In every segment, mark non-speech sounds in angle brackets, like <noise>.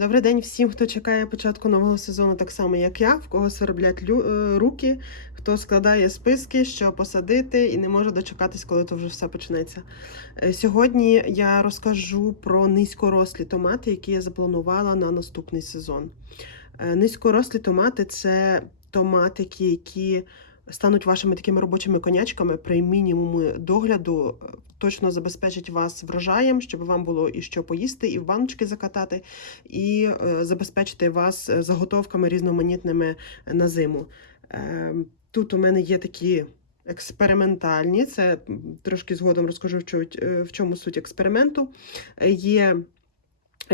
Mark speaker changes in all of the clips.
Speaker 1: Добрий день всім, хто чекає початку нового сезону, так само як я, в кого сверблять е, руки, хто складає списки, що посадити, і не може дочекатись, коли то вже все почнеться. Е, Сьогодні я розкажу про низькорослі томати, які я запланувала на наступний сезон. Е, Низькорослі томати це томатики, які стануть вашими такими робочими конячками при мінімумі догляду. е, Точно забезпечать вас врожаєм, щоб вам було і що поїсти, і в баночки закатати, і е, забезпечити вас е, заготовками різноманітними на зиму. Е, Тут у мене є такі експериментальні, це трошки згодом розкажу, в чо- в чому суть експерименту. Є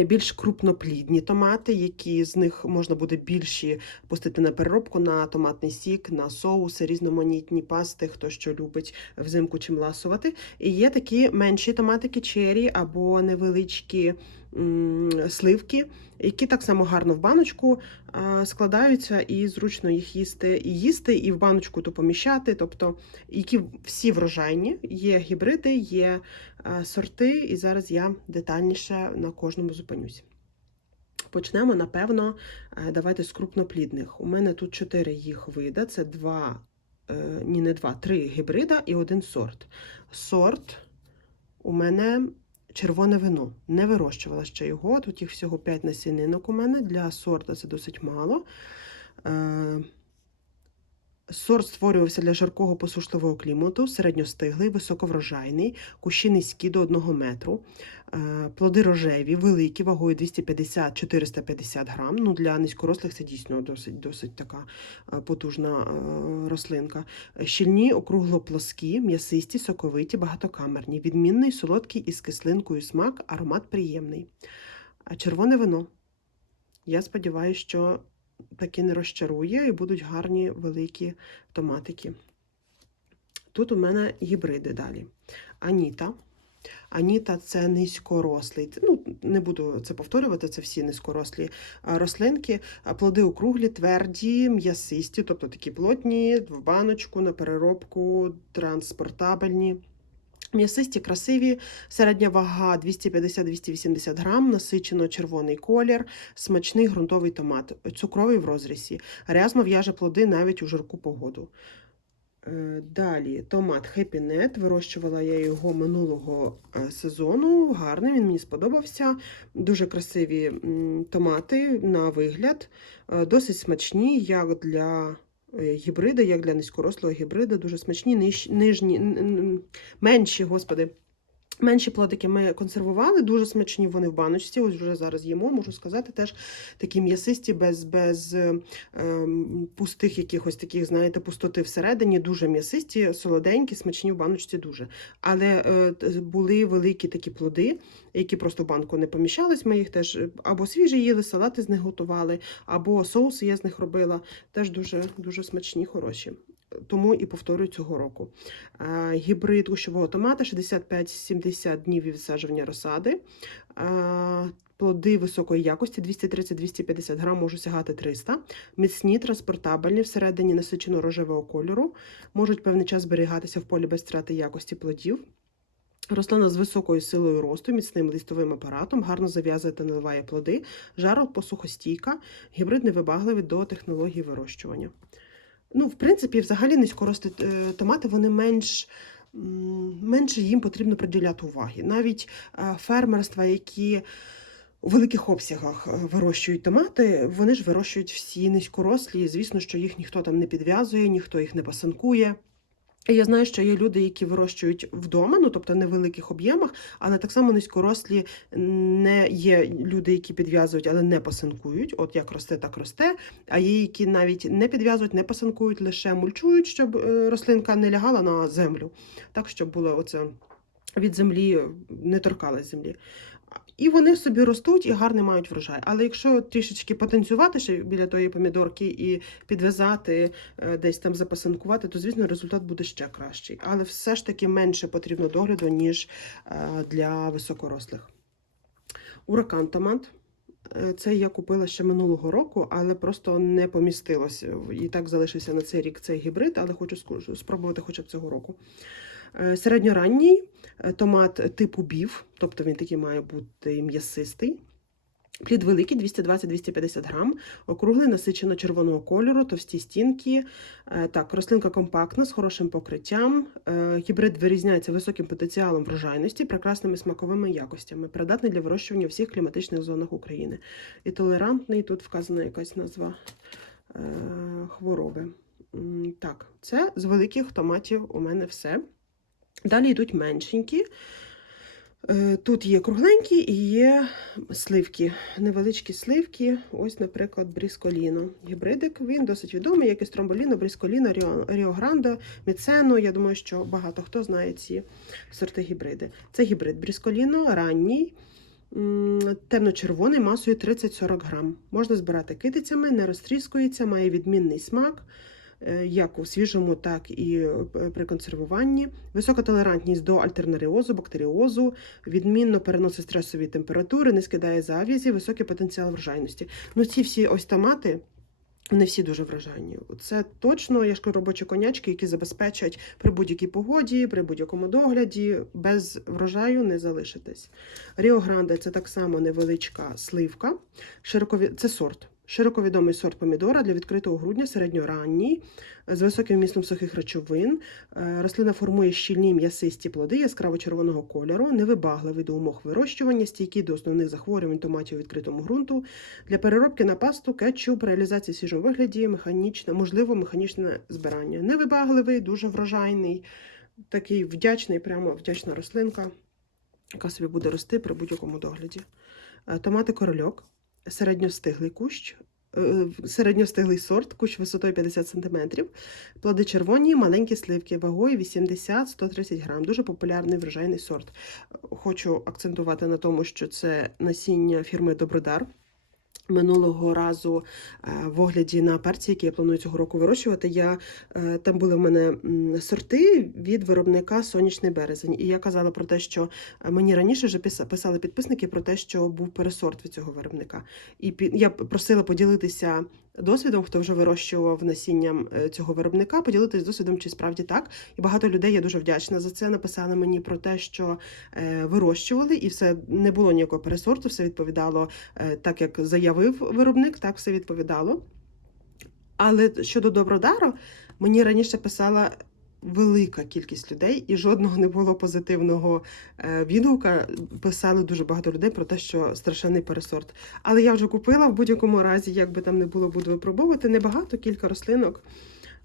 Speaker 1: більш крупноплідні томати, які з них можна буде більші пустити на переробку, на томатний сік, на соуси, різноманітні пасти, хто що любить взимку чим ласувати. І є такі менші томатики чері або невеличкі сливки, які так само гарно в баночку складаються і зручно їх їсти і їсти, і в баночку то поміщати. Тобто, які всі врожайні, є гібриди, є сорти, і зараз я детальніше на кожному зупинюсь. Почнемо, напевно, давайте з крупноплідних. У мене тут чотири їх вида. Це два, е, ні, не два, три гібрида і один сорт. Сорт у мене червоне вино. Не вирощувала ще його. Тут їх всього 5 насінинок у мене. Для сорта це досить мало. Сорт створювався для жаркого посушливого клімату, середньостиглий, високоврожайний, кущі низькі до 1 метру, Е, плоди рожеві, великі, вагою 250-450 грам. Ну, для низькорослих це дійсно досить, досить така е, потужна е, рослинка. Щільні, округлоплоскі, м'ясисті, соковиті, багатокамерні, відмінний, солодкий із кислинкою смак, аромат приємний. А червоне вино. Я сподіваюся, що таки не розчарує і будуть гарні великі томатики. Тут у мене гібриди далі. Аніта. Аніта це низькорослий. Ну, не буду це повторювати, це всі низькорослі рослинки. Плоди округлі, тверді, м'ясисті, тобто такі плотні, в баночку, на переробку, транспортабельні. М'ясисті, красиві, середня вага 250-280 грам, насичено червоний колір, смачний ґрунтовий томат, цукровий в розрісі. Рязно в'яже плоди навіть у жарку погоду. Е, Далі томат Happy Net. Вирощувала я його минулого е, сезону. Гарний, він мені сподобався. Дуже красиві томати на вигляд, Е, досить смачні, як для е, гібрида, як для низькорослого гібрида. Дуже смачні, ниж, нижні, менші, господи. Менші плодики ми консервували, дуже смачні вони в баночці. Ось вже зараз їмо, можу сказати, теж такі м'ясисті, без, без ем, пустих якихось таких, знаєте, пустоти всередині, дуже м'ясисті, солоденькі, смачні в баночці дуже. Але е, були великі такі плоди, які просто в банку не поміщались. Ми їх теж е, або свіжі їли, салати з них готували, або соуси я з них робила. Теж дуже, дуже смачні, хороші. Тому і повторюю цього року. Е, Гібрид кущового томата 65-70 днів від висаджування розсади. Е, Плоди високої якості 230-250 грам, можуть сягати 300. Міцні, транспортабельні, всередині насичено рожевого кольору, можуть певний час зберігатися в полі без втрати якості плодів. Рослина з високою силою росту, міцним листовим апаратом, гарно зав'язує та наливає плоди, жаро посухостійка, гібрид невибагливий до технології вирощування. Ну, в принципі, взагалі низькорості е, томати вони менш. Менше їм потрібно приділяти уваги. Навіть е, фермерства, які у великих обсягах е, вирощують томати, вони ж вирощують всі низькорослі. Звісно, що їх ніхто там не підв'язує, ніхто їх не пасанкує. Я знаю, що є люди, які вирощують вдома, ну тобто не в великих об'ємах, але так само низькорослі не є люди, які підв'язують, але не пасинкують. От як росте, так росте. А є, які навіть не підв'язують, не пасинкують, лише мульчують, щоб е, рослинка не лягала на землю, так щоб було оце від землі, не торкалась землі. І вони собі ростуть і гарний мають врожай. Але якщо трішечки потанцювати ще біля тої помідорки і підв'язати, е, десь там запасинкувати, то звісно результат буде ще кращий. Але все ж таки менше потрібно догляду, ніж е, для високорослих. Уракан томат. Е, Це я купила ще минулого року, але просто не помістилося. І так залишився на цей рік цей гібрид, але хочу спробувати хоча б цього року. Е, Середньоранній е, томат типу бів, тобто він такий має бути м'ясистий. Плід великий 220-250 грам, округлий, насичено червоного кольору, товсті стінки. Е, Так, рослинка компактна з хорошим покриттям. Гібрид вирізняється високим потенціалом врожайності, прекрасними смаковими якостями, придатний для вирощування у всіх кліматичних зонах України. І толерантний, тут вказана якась назва хвороби. Так, це з великих томатів у мене все. Далі йдуть меншенькі. Е, Тут є кругленькі і є сливки, невеличкі сливки. Ось, наприклад, Брісколіно. Гібридик він досить відомий, як і Стромболіно, Брісколіно, Ріо- Ріограндо, Міцено. Я думаю, що багато хто знає ці сорти гібриди. Це гібрид Брісколіно, ранній, темно-червоний, масою 30-40 грам. Можна збирати китицями, не розтріскується, має відмінний смак. Е, Як у свіжому, так і е, при консервуванні. Висока толерантність до альтернаріозу, бактеріозу, відмінно переносить стресові температури, не скидає завязі, високий потенціал врожайності. Ну, ці всі ось томати. Вони всі дуже вражайні. Це точно, я ж кажу, робочі конячки, які забезпечать при будь-якій погоді, при будь-якому догляді, без врожаю не залишитись. Ріо Гранде це так само невеличка сливка, широкові... це сорт. Широковідомий сорт помідора для відкритого грудня, середньоранній, з високим вмістом сухих речовин. Е, Рослина формує щільні м'ясисті плоди яскраво-червоного кольору, невибагливий до умов вирощування, стійкий до основних захворювань томатів у відкритому ґрунту. Для переробки на пасту, кетчуп, реалізації в свіжому вигляді, механічне, можливо, механічне збирання. Невибагливий, дуже врожайний, такий вдячний, прямо вдячна рослинка, яка собі буде рости при будь-якому догляді. Е, Томати корольок, середньостиглий кущ. е, Середньостиглий сорт, кущ висотою 50 см. Плоди червоні, маленькі сливки, вагою 80-130 грам. Дуже популярний врожайний сорт. Хочу акцентувати на тому, що це насіння фірми Добродар. Минулого разу е, в огляді на перці, які я планую цього року вирощувати, я, е, там були в мене сорти від виробника Сонячний березень. І я казала про те, що е, мені раніше вже писали підписники про те, що був пересорт від цього виробника. І я просила поділитися досвідом, хто вже вирощував насінням е, цього виробника, поділитися досвідом, чи справді так. І багато людей я дуже вдячна за це. Написали мені про те, що е, вирощували, і все не було ніякого пересорту, все відповідало е, так, як заявив виробник, так все відповідало. Але щодо Добродару, мені раніше писала велика кількість людей, і жодного не було позитивного е, відгука. Писали дуже багато людей про те, що страшенний пересорт. Але я вже купила в будь-якому разі, як би там не було, буду випробовувати. Небагато, кілька рослинок.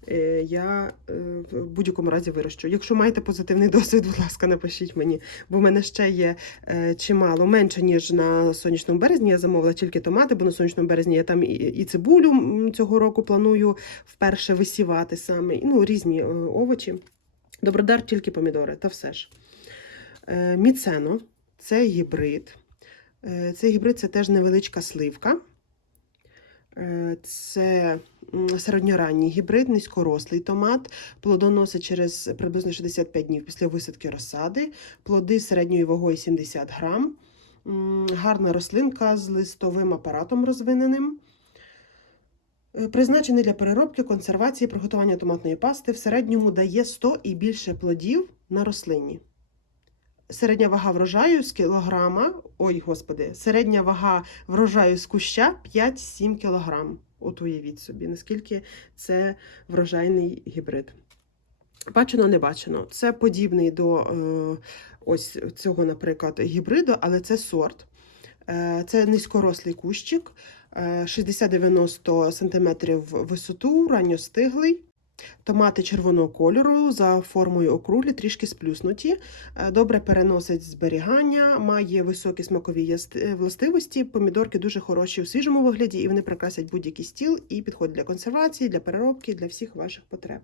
Speaker 1: Е, Я е, в будь-якому разі вирощу. Якщо маєте позитивний досвід, будь ласка, напишіть мені, бо в мене ще є е, чимало менше, ніж на сонячному березні. Я замовила тільки томати, бо на сонячному березні я там і, цибулю цього року планую вперше висівати саме. Ну, різні овочі. Добродар тільки помідори, та все ж. Міцено це гібрид. Цей гібрид це теж невеличка сливка. Е, Це середньоранній гібрид, низькорослий томат. Плодоносить через приблизно 65 днів після висадки розсади. Плоди середньої вагою 70 грам. Гарна рослинка з листовим апаратом розвиненим. Е, Призначений для переробки, консервації, приготування томатної пасти в середньому дає 100 і більше плодів на рослині. Середня вага врожаю з кілограма, ой, господи, середня вага врожаю з куща 5-7 кілограм. От уявіть собі, наскільки це врожайний гібрид. Бачено, не бачено. Це подібний до е, ось цього, наприклад, гібриду, але це сорт. Е, це низькорослий кущик, е, 60-90 см висоту, ранньостиглий. Томати червоного кольору за формою округлі, трішки сплюснуті, Е, добре переносить зберігання, має високі смакові е, властивості. Помідорки дуже хороші у свіжому вигляді, і вони прикрасять будь-який стіл і підходять для консервації, для переробки, для всіх ваших потреб.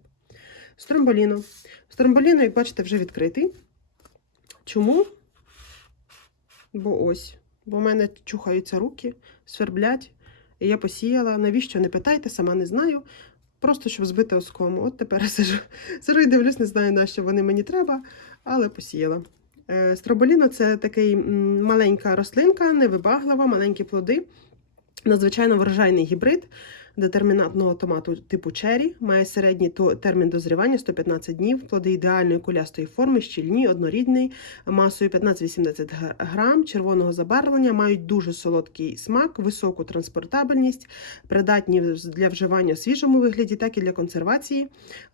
Speaker 1: Стромболіно. Стромболіно, як бачите, вже відкритий. Чому? Бо ось. Бо в мене чухаються руки, сверблять. І я посіяла. Навіщо не питайте, сама не знаю. Просто щоб збити оскому. От тепер сижу, <laughs> сижу і дивлюсь, не знаю, на що вони мені треба, але посіяла. Е, Строболіно це такий маленька рослинка, невибаглива, маленькі плоди. Надзвичайно врожайний гібрид. Детермінантного томату типу черрі, має середній термін дозрівання 115 днів, плоди ідеальної кулястої форми, щільні, однорідний, масою 15-80 г- грам, червоного забарвлення, мають дуже солодкий смак, високу транспортабельність, придатні для вживання в свіжому вигляді, так і для консервації.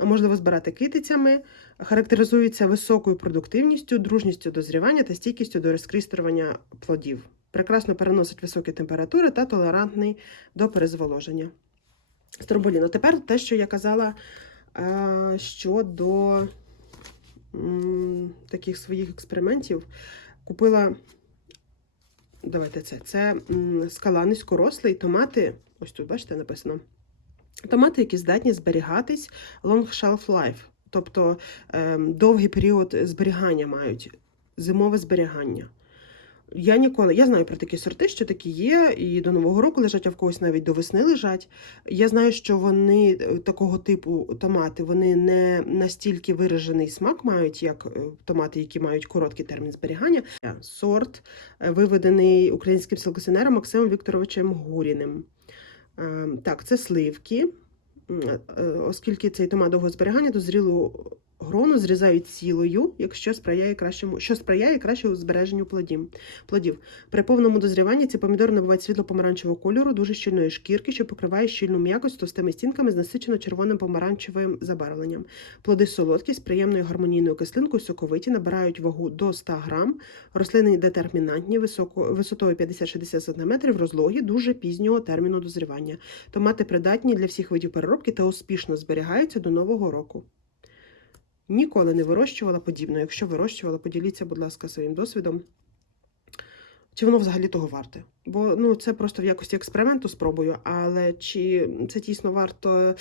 Speaker 1: Можливо збирати китицями, характеризується високою продуктивністю, дружністю дозрівання та стійкістю до розкристування плодів. Прекрасно переносить високі температури та толерантний до перезволоження. Стромболіно. Тепер те, що я казала е, щодо таких своїх експериментів, купила. Давайте це. Це скала низькорослий томати. Ось тут, бачите, написано. Томати, які здатні зберігатись long shelf life, тобто ем, довгий період зберігання мають, зимове зберігання. Я ніколи, я знаю про такі сорти, що такі є, і до Нового року лежать, а в когось навіть до весни лежать. Я знаю, що вони е, такого типу томати, вони не настільки виражений смак мають, як е, томати, які мають короткий термін зберігання. Сорт е, виведений українським селекціонером Максимом Вікторовичем Гуріним. Так, це сливки. Оскільки цей томат довго зберігання, то зрілу грону зрізають цілою, якщо сприяє кращому, що сприяє кращому збереженню плодів. плодів. При повному дозріванні ці помідори набувають світло-помаранчевого кольору, дуже щільної шкірки, що покриває щільну м'якость з товстими стінками з насичено червоним помаранчевим забарвленням. Плоди солодкі з приємною гармонійною кислинкою, соковиті, набирають вагу до 100 грам. Рослини детермінантні, високо, висотою 50-60 см, розлогі, дуже пізнього терміну дозрівання. Томати придатні для всіх видів переробки та успішно зберігаються до нового року. Ніколи не вирощувала подібно. Якщо вирощувала, поділіться, будь ласка, своїм досвідом. Чи воно взагалі того варте? Бо ну, це просто в якості експерименту спробую, але чи це дійсно варто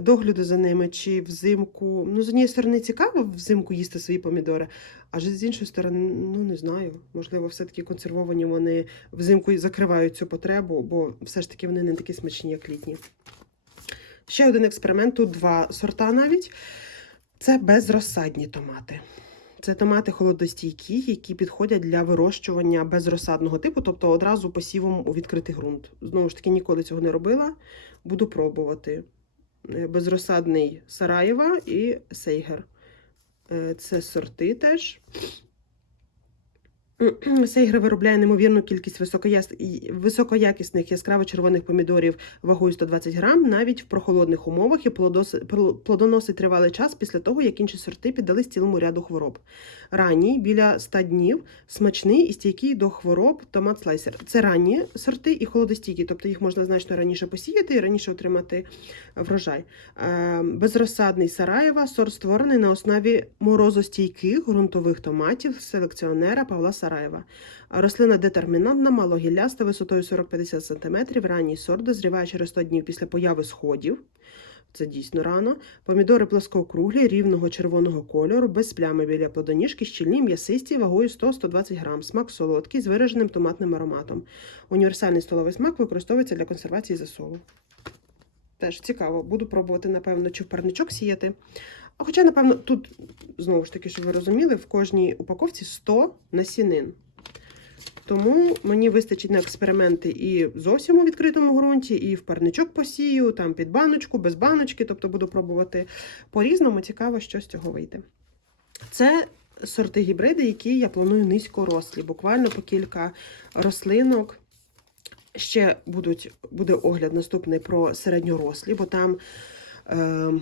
Speaker 1: догляду за ними, чи взимку. Ну, з однієї сторони, цікаво взимку їсти свої помідори, а з іншої сторони, ну не знаю. Можливо, все-таки консервовані вони взимку закривають цю потребу, бо все ж таки вони не такі смачні, як літні. Ще один експеримент, тут два сорта навіть. Це безрозсадні томати. Це томати холодостійкі, які підходять для вирощування безрозсадного типу, тобто одразу посівом у відкритий ґрунт. Знову ж таки, ніколи цього не робила. Буду пробувати. Е, Безрозсадний Сараєва і Сейгер. Е, Це сорти теж. <clears throat> Сейгер виробляє неймовірну кількість високоякісних яскраво-червоних помідорів вагою 120 грам навіть в прохолодних умовах і плодоносить тривалий час після того, як інші сорти піддались цілому ряду хвороб. Ранній, біля 100 днів, смачний і стійкий до хвороб томат слайсер. Це ранні сорти і холодостійкі, тобто їх можна значно раніше посіяти і раніше отримати врожай. Е, Безрозсадний Сараєва сорт створений на основі морозостійких ґрунтових томатів селекціонера Павла Сараєва. Рослина детермінантна, малогілляста, висотою 40-50 см. Ранній сорт дозріває через 100 днів після появи сходів. Це дійсно рано. Помідори плоскоокруглі, рівного червоного кольору, без плями біля плодоніжки, щільні, м'ясисті, вагою 100-120 грам. Смак солодкий, з вираженим томатним ароматом. Універсальний столовий смак використовується для консервації засолу. Теж цікаво, буду пробувати, напевно, чи в парничок сіяти. Хоча, напевно, тут, знову ж таки, щоб ви розуміли, в кожній упаковці 100 насінин. Тому мені вистачить на експерименти і зовсім у відкритому ґрунті, і в парничок посію, там під баночку, без баночки, тобто буду пробувати по-різному. Цікаво, що з цього вийде. Це сорти гібриди, які я планую низькорослі, буквально по кілька рослинок. Ще будуть, буде огляд наступний про середньорослі, бо там е,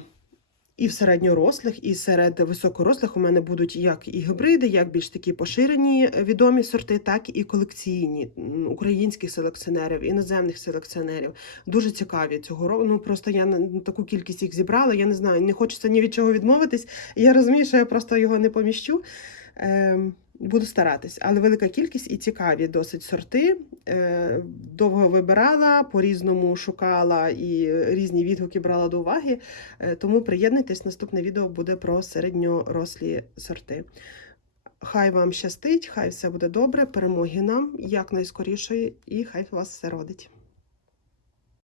Speaker 1: і в середньорослих, і серед високорослих у мене будуть як і гібриди, як більш такі поширені е, відомі сорти, так і колекційні українських селекціонерів, іноземних селекціонерів. Дуже цікаві цього року. Ну просто я таку кількість їх зібрала. Я не знаю, не хочеться ні від чого відмовитись. Я розумію, що я просто його не поміщу. Ем, Буду старатись, але велика кількість і цікаві досить сорти. Е, Довго вибирала, по-різному шукала і різні відгуки брала до уваги. Е, Тому приєднуйтесь, наступне відео буде про середньорослі сорти. Хай вам щастить, хай все буде добре, перемоги нам якнайскоріше, і хай вас все родить.